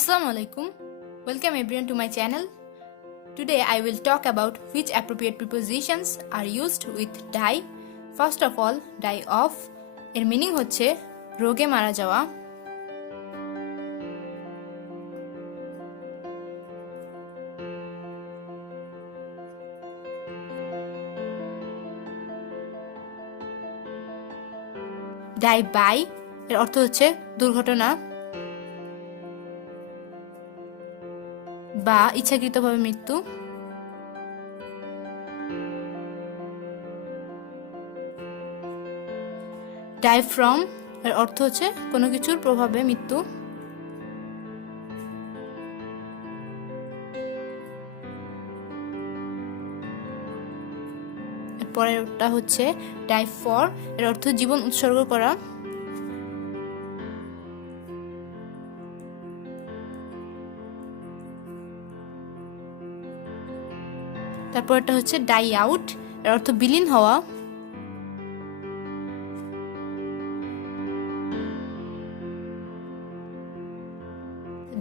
Assalamu alaikum. Welcome everyone to my channel. Today I will talk about which appropriate prepositions are used with die. First of all, die off এর meaning হচ্ছে রোগে মারা যাওয়া। die by এর অর্থ হচ্ছে দুর্ঘটনা বা ইচ্ছাকৃতভাবে মৃত্যু। die from এর অর্থ হচ্ছে কোনো কিছুর প্রভাবে মৃত্যু। এরপরেরটা হচ্ছে die for এর অর্থ জীবন উৎসর্গ করা। তারপরটা হচ্ছে die out এর অর্থ বিলীন হওয়া।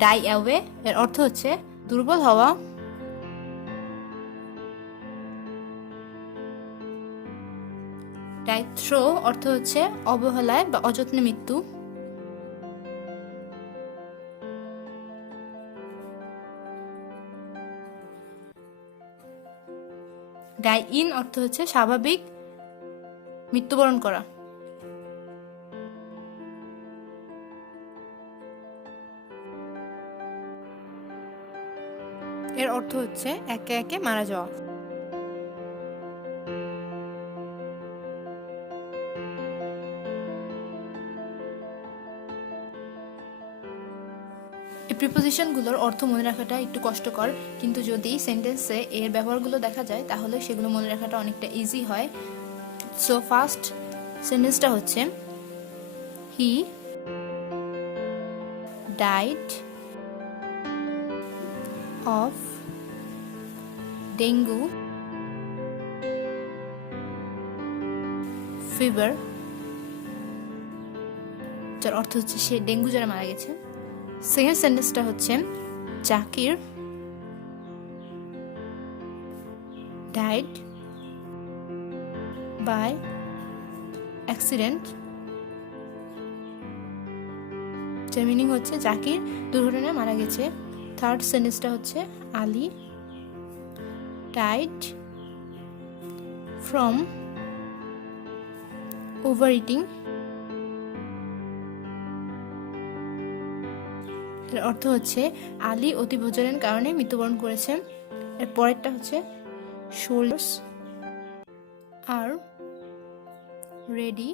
die away এর অর্থ হচ্ছে দুর্বল হওয়া। die throw অর্থ হচ্ছে অবহেলায় বা অযত্নে মৃত্যু। die in অর্থ হচ্ছে স্বাভাবিক মৃত্যুবরণ করা। এর অর্থ হচ্ছে একে একে মারা যাওয়া। এই প্রিপোজিশনগুলোর অর্থ মনে রাখাটা একটু কষ্টকর, কিন্তু যদি সেন্টেন্সে এর ব্যবহারগুলো দেখা যায় তাহলে সেগুলো মনে রাখাটা অনেকটা ইজি হয়। সো ফার্স্ট সেন্টেন্সটা হচ্ছে he died of dengue fever, যার অর্থ হচ্ছে সে ডেঙ্গু জ্বরে মারা গেছে। সেকেন্ড সেন্টেন্সটা হচ্ছে জাকির ডাইড বাই অ্যাক্সিডেন্ট, যার মিনিং হচ্ছে জাকির দুর্ঘটনায় মারা গেছে। থার্ড সেন্টেন্সটা হচ্ছে Ali died from over eating, এর অর্থ হচ্ছে আলী অতিভোজনের কারণে মৃত্যুবরণ করেছে। এর পরেরটা হচ্ছে soldiers are ready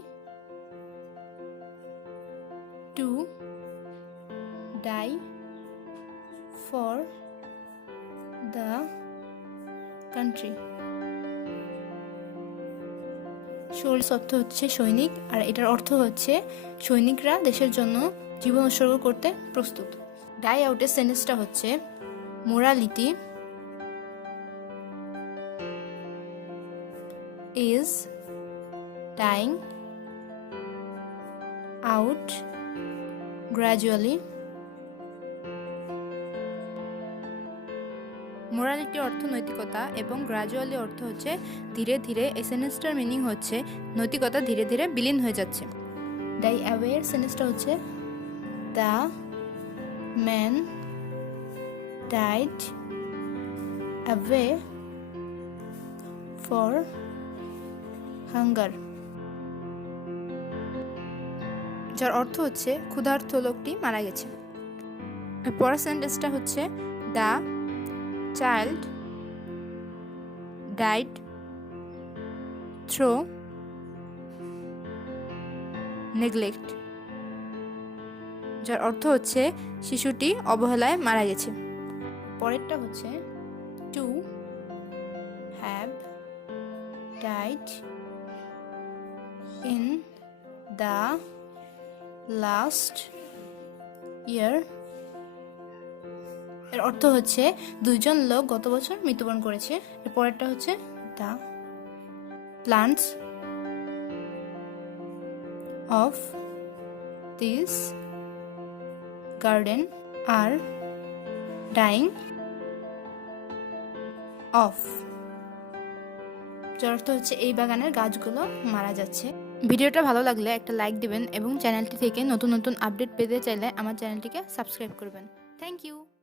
to die for the country. Soldiers অর্থ হচ্ছে সৈনিক, আর এটার অর্থ হচ্ছে সৈনিকরা দেশের জন্য জীবন উৎসর্গ করতে প্রস্তুত। ডাই আউটের সেন্টেন্সটা হচ্ছে morality is dyeing out gradually. Morality অর্থ নৈতিকতা এবং গ্র্যাজুয়ালি অর্থ হচ্ছে ধীরে ধীরে। এই সেন্টেন্সটার মিনিং হচ্ছে নৈতিকতা ধীরে ধীরে বিলীন হয়ে যাচ্ছে। ডাই অ্যাওয়ের সেন্টেন্সটা হচ্ছে the man died away for hunger, যার অর্থ হচ্ছে ক্ষুধার্ত লোকটি মারা গেছে। পরের সেন্টেন্সটা হচ্ছে the child died through neglect, যার অর্থ হচ্ছে শিশুটি অবহেলায় মারা গেছে। পরেরটা হচ্ছে to have died in the last year, এর অর্থ হচ্ছে দুইজন লোক গত বছর মৃত্যুবরণ করেছে। এর পরেরটা হচ্ছে the plants of this garden R dyeing of. যার অর্থ হচ্ছে এই বাগানের গাছগুলো মারা যাচ্ছে। ভিডিওটা ভালো লাগলে একটা লাইক দিবেন এবং চ্যানেলটি থেকে নতুন নতুন আপডেট পেতে চাইলে আমার চ্যানেলটিকে সাবস্ক্রাইব করবেন। Thank you.